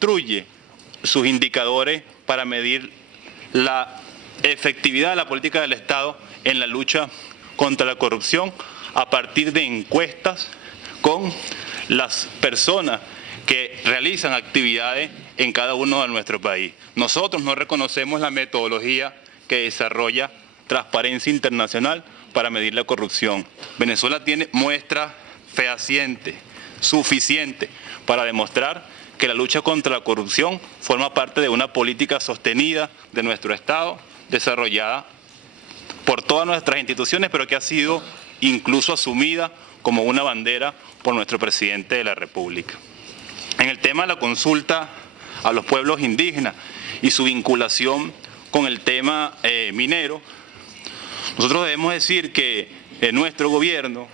construye sus indicadores para medir la efectividad de la política del Estado en la lucha contra la corrupción a partir de encuestas con las personas que realizan actividades en cada uno de nuestro país. Nosotros no reconocemos la metodología que desarrolla Transparencia Internacional para medir la corrupción. Venezuela tiene muestra fehaciente, suficiente, para demostrar que la lucha contra la corrupción forma parte de una política sostenida de nuestro Estado, desarrollada por todas nuestras instituciones, pero que ha sido incluso asumida como una bandera por nuestro presidente de la República. En el tema de la consulta a los pueblos indígenas y su vinculación con el tema minero, nosotros debemos decir que nuestro gobierno,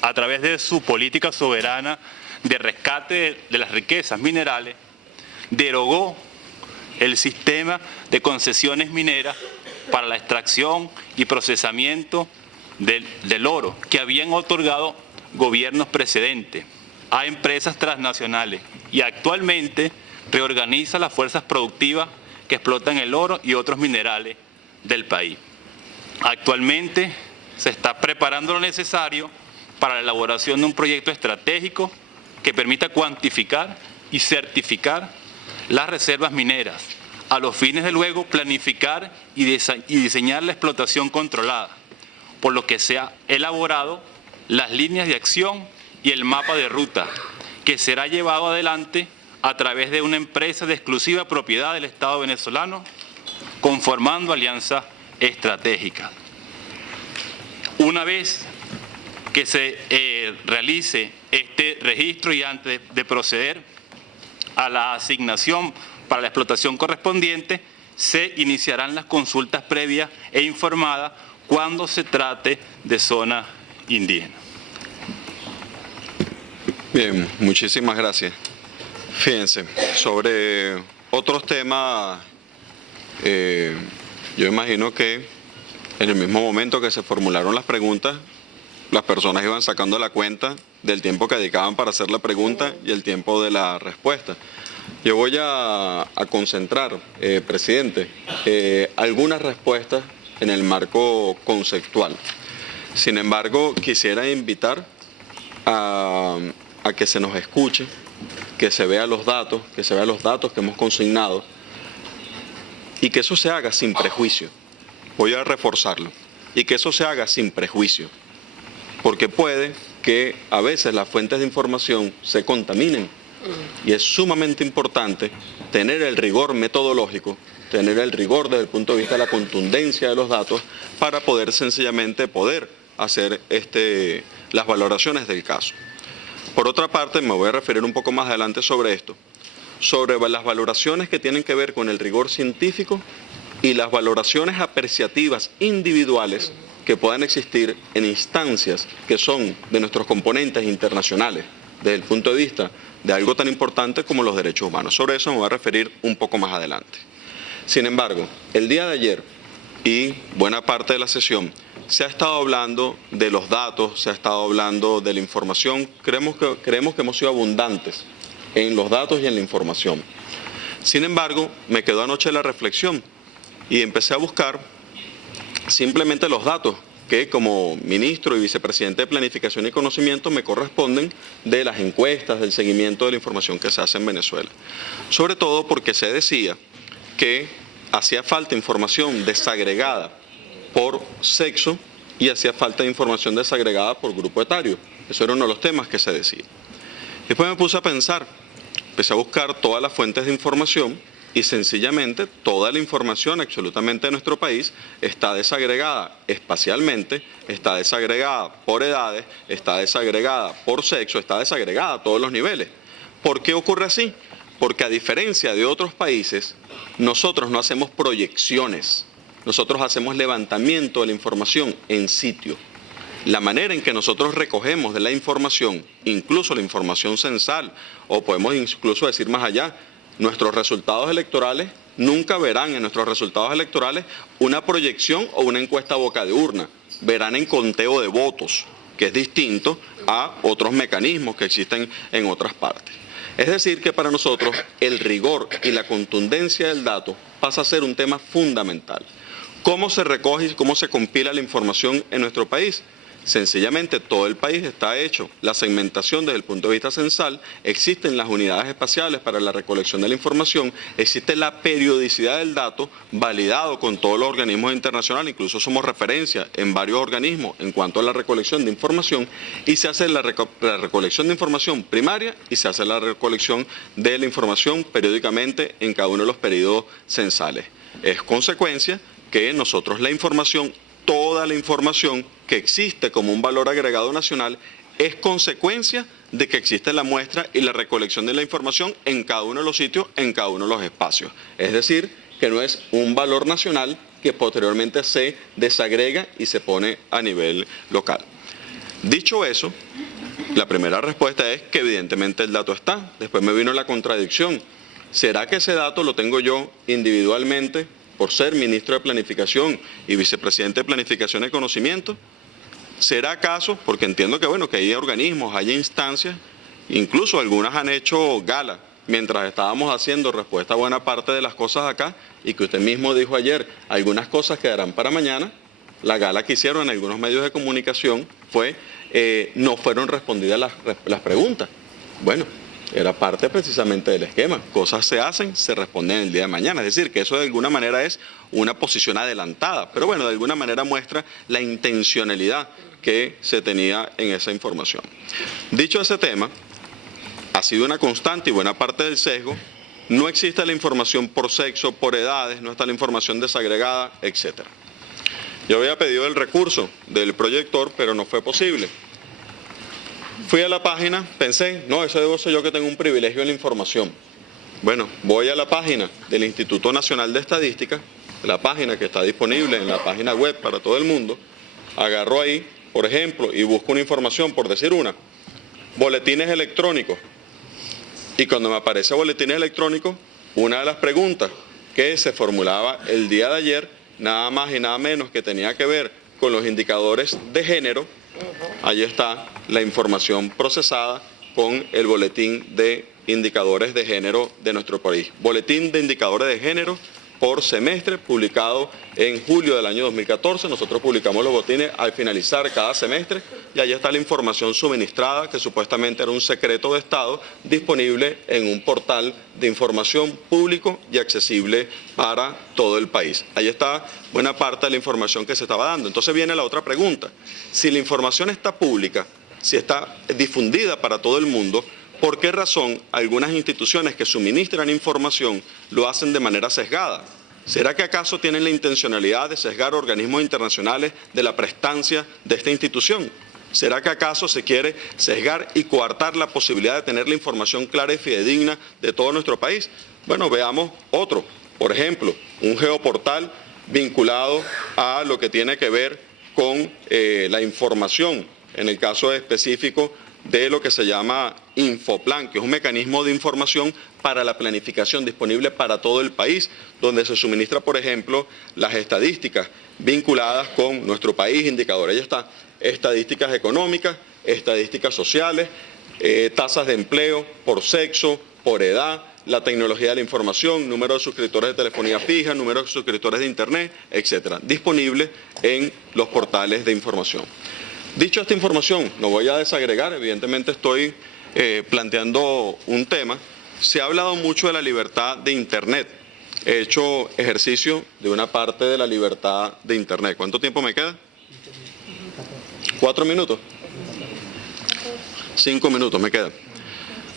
a través de su política soberana de rescate de las riquezas minerales, derogó el sistema de concesiones mineras para la extracción y procesamiento del oro que habían otorgado gobiernos precedentes a empresas transnacionales y actualmente reorganiza las fuerzas productivas que explotan el oro y otros minerales del país. Actualmente se está preparando lo necesario para la elaboración de un proyecto estratégico que permita cuantificar y certificar las reservas mineras, a los fines de luego planificar y diseñar la explotación controlada, por lo que se ha elaborado las líneas de acción y el mapa de ruta, que será llevado adelante a través de una empresa de exclusiva propiedad del Estado venezolano, conformando alianzas estratégicas. Una vez que se realice este registro y antes de proceder a la asignación para la explotación correspondiente, se iniciarán las consultas previas e informadas cuando se trate de zona indígena. Bien, muchísimas gracias. Fíjense, sobre otros temas, yo imagino que en el mismo momento que se formularon las preguntas, las personas iban sacando la cuenta del tiempo que dedicaban para hacer la pregunta y el tiempo de la respuesta. Yo voy a concentrar, presidente, algunas respuestas en el marco conceptual. Sin embargo, quisiera invitar a que se nos escuche, que se vean los datos, que hemos consignado y que eso se haga sin prejuicio. Voy a reforzarlo. Y que eso se haga sin prejuicio. Porque puede que a veces las fuentes de información se contaminen. Y es sumamente importante tener el rigor metodológico, tener el rigor desde el punto de vista de la contundencia de los datos para poder sencillamente hacer las valoraciones del caso. Por otra parte, me voy a referir un poco más adelante sobre esto, sobre las valoraciones que tienen que ver con el rigor científico y las valoraciones apreciativas individuales que puedan existir en instancias que son de nuestros componentes internacionales, desde el punto de vista de algo tan importante como los derechos humanos. Sobre eso me voy a referir un poco más adelante. Sin embargo, el día de ayer y buena parte de la sesión se ha estado hablando de los datos, se ha estado hablando de la información. Creemos que hemos sido abundantes en los datos y en la información. Sin embargo, me quedó anoche la reflexión y empecé a buscar simplemente los datos que como ministro y vicepresidente de Planificación y Conocimiento me corresponden de las encuestas, del seguimiento de la información que se hace en Venezuela. Sobre todo porque se decía que hacía falta información desagregada por sexo y hacía falta información desagregada por grupo etario. Eso era uno de los temas que se decía. Después me puse a pensar, empecé a buscar todas las fuentes de información y sencillamente toda la información absolutamente de nuestro país está desagregada espacialmente, está desagregada por edades, está desagregada por sexo, está desagregada a todos los niveles. ¿Por qué ocurre así? Porque a diferencia de otros países, nosotros no hacemos proyecciones, nosotros hacemos levantamiento de la información en sitio. La manera en que nosotros recogemos de la información, incluso la información censal, o podemos incluso decir más allá, nuestros resultados electorales nunca verán en nuestros resultados electorales una proyección o una encuesta a boca de urna. Verán en conteo de votos, que es distinto a otros mecanismos que existen en otras partes. Es decir, que para nosotros el rigor y la contundencia del dato pasa a ser un tema fundamental. ¿Cómo se recoge y cómo se compila la información en nuestro país? Sencillamente todo el país está hecho. La segmentación desde el punto de vista censal, existen las unidades espaciales para la recolección de la información, existe la periodicidad del dato validado con todos los organismos internacionales, incluso somos referencia en varios organismos en cuanto a la recolección de información, y se hace la recolección de información primaria y se hace la recolección de la información periódicamente en cada uno de los periodos censales. Es consecuencia que nosotros la información, toda la información que existe como un valor agregado nacional, es consecuencia de que existe la muestra y la recolección de la información en cada uno de los sitios, en cada uno de los espacios. Es decir, que no es un valor nacional que posteriormente se desagrega y se pone a nivel local. Dicho eso, la primera respuesta es que evidentemente el dato está. Después me vino la contradicción. ¿Será que ese dato lo tengo yo individualmente por ser ministro de Planificación y vicepresidente de Planificación y Conocimiento? ¿Será acaso, porque entiendo que bueno, que hay organismos, hay instancias, incluso algunas han hecho gala mientras estábamos haciendo respuesta a buena parte de las cosas acá, y que usted mismo dijo ayer, algunas cosas quedarán para mañana? La gala que hicieron en algunos medios de comunicación fue, no fueron respondidas las preguntas. Bueno, era parte precisamente del esquema. Cosas se hacen, se responden el día de mañana. Es decir, que eso de alguna manera es una posición adelantada. Pero bueno, de alguna manera muestra la intencionalidad que se tenía en esa información. Dicho ese tema, ha sido una constante y buena parte del sesgo. No existe la información por sexo, por edades, no está la información desagregada, etc. Yo había pedido el recurso del proyector, pero no fue posible. Fui a la página, pensé, no, eso debo ser yo que tengo un privilegio en la información. Bueno, voy a la página del Instituto Nacional de Estadística, la página que está disponible en la página web para todo el mundo, agarro ahí, por ejemplo, y busco una información, por decir una, boletines electrónicos. Y cuando me aparece boletines electrónicos, una de las preguntas que se formulaba el día de ayer, nada más y nada menos que tenía que ver con los indicadores de género. Ahí está la información procesada con el boletín de indicadores de género de nuestro país. Boletín de indicadores de género por semestre, publicado en julio del año 2014. Nosotros publicamos los boletines al finalizar cada semestre y ahí está la información suministrada, que supuestamente era un secreto de Estado, disponible en un portal de información público y accesible para todo el país. Ahí está buena parte de la información que se estaba dando. Entonces viene la otra pregunta. Si la información está pública, si está difundida para todo el mundo, ¿por qué razón algunas instituciones que suministran información lo hacen de manera sesgada? ¿Será que acaso tienen la intencionalidad de sesgar organismos internacionales de la prestancia de esta institución? ¿Será que acaso se quiere sesgar y coartar la posibilidad de tener la información clara y fidedigna de todo nuestro país? Bueno, veamos otro. Por ejemplo, un geoportal vinculado a lo que tiene que ver con la información, en el caso específico de lo que se llama Infoplan, que es un mecanismo de información para la planificación disponible para todo el país, donde se suministra, por ejemplo, las estadísticas vinculadas con nuestro país, indicadores. Ahí está, estadísticas económicas, estadísticas sociales, tasas de empleo por sexo, por edad, la tecnología de la información, número de suscriptores de telefonía fija, número de suscriptores de internet, etcétera, disponible en los portales de información. Dicho esta información, no voy a desagregar, evidentemente estoy planteando un tema. Se ha hablado mucho de la libertad de Internet. He hecho ejercicio de una parte de la libertad de Internet. ¿Cuánto tiempo me queda? 4 minutos. 5 minutos me quedan.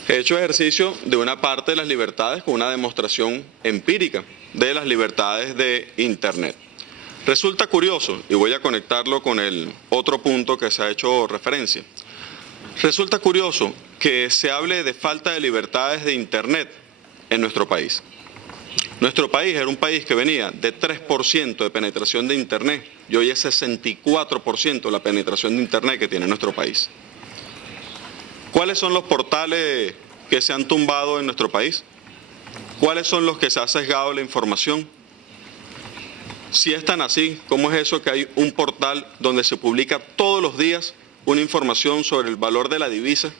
He hecho ejercicio de una parte de las libertades con una demostración empírica de las libertades de Internet. Resulta curioso, y voy a conectarlo con el otro punto que se ha hecho referencia, resulta curioso que se hable de falta de libertades de Internet en nuestro país. Nuestro país era un país que venía de 3% de penetración de Internet y hoy es 64% la penetración de Internet que tiene nuestro país. ¿Cuáles son los portales que se han tumbado en nuestro país? ¿Cuáles son los que se ha sesgado la información? Si es tan así, ¿cómo es eso que hay un portal donde se publica todos los días una información sobre el valor de la divisa?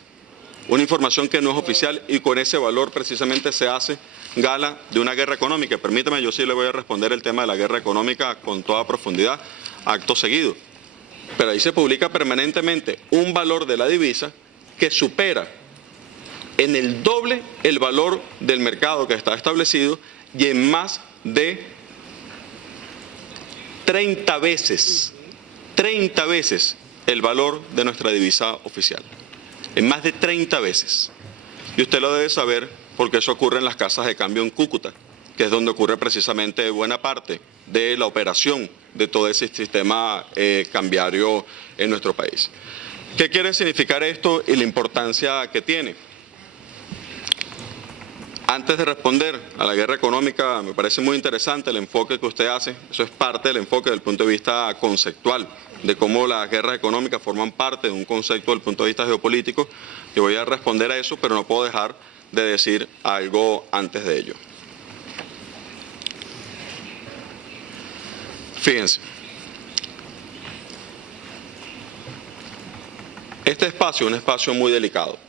una información que no es oficial y con ese valor precisamente se hace gala de una guerra económica. Permítame, yo sí le voy a responder el tema de la guerra económica con toda profundidad, acto seguido. Pero ahí se publica permanentemente un valor de la divisa que supera en el doble el valor del mercado que está establecido y en más de 30 veces el valor de nuestra divisa oficial. En más de 30 veces. Y usted lo debe saber porque eso ocurre en las casas de cambio en Cúcuta, que es donde ocurre precisamente buena parte de la operación de todo ese sistema cambiario en nuestro país. ¿Qué quiere significar esto y la importancia que tiene? Antes de responder a la guerra económica, me parece muy interesante el enfoque que usted hace. Eso es parte del enfoque desde el punto de vista conceptual, de cómo las guerras económicas forman parte de un concepto desde el punto de vista geopolítico. Yo voy a responder a eso, pero no puedo dejar de decir algo antes de ello. Fíjense. Este espacio es un espacio muy delicado.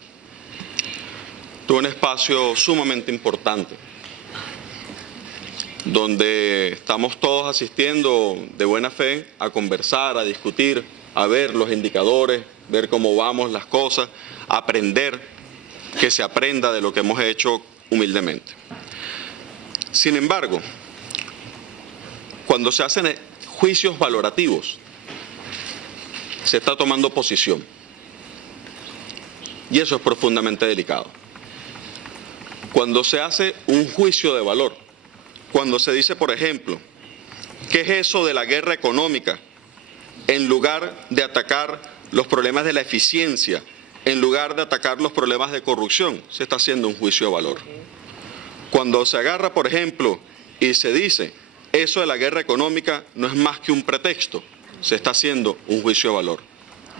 Es un espacio sumamente importante, donde estamos todos asistiendo de buena fe a conversar, a discutir, a ver los indicadores, ver cómo vamos las cosas, aprender, que se aprenda de lo que hemos hecho humildemente. Sin embargo, cuando se hacen juicios valorativos, se está tomando posición. Y eso es profundamente delicado. Cuando se hace un juicio de valor, cuando se dice, por ejemplo, ¿qué es eso de la guerra económica? En lugar de atacar los problemas de la eficiencia, en lugar de atacar los problemas de corrupción, se está haciendo un juicio de valor. Cuando se agarra, por ejemplo, y se dice, eso de la guerra económica no es más que un pretexto, se está haciendo un juicio de valor.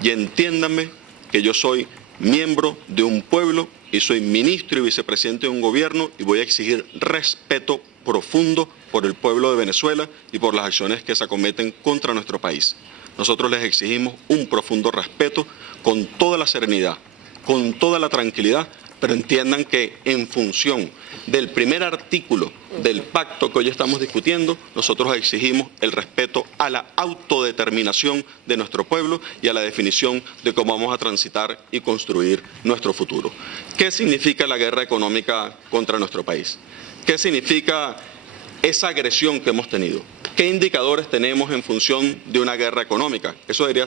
Y entiéndanme que yo soy miembro de un pueblo y soy ministro y vicepresidente de un gobierno y voy a exigir respeto profundo por el pueblo de Venezuela y por las acciones que se acometen contra nuestro país. Nosotros les exigimos un profundo respeto con toda la serenidad, con toda la tranquilidad, pero entiendan que en función del primer artículo del pacto que hoy estamos discutiendo, nosotros exigimos el respeto a la autodeterminación de nuestro pueblo y a la definición de cómo vamos a transitar y construir nuestro futuro. ¿Qué significa la guerra económica contra nuestro país? ¿Qué significa esa agresión que hemos tenido? ¿Qué indicadores tenemos en función de una guerra económica? Eso debería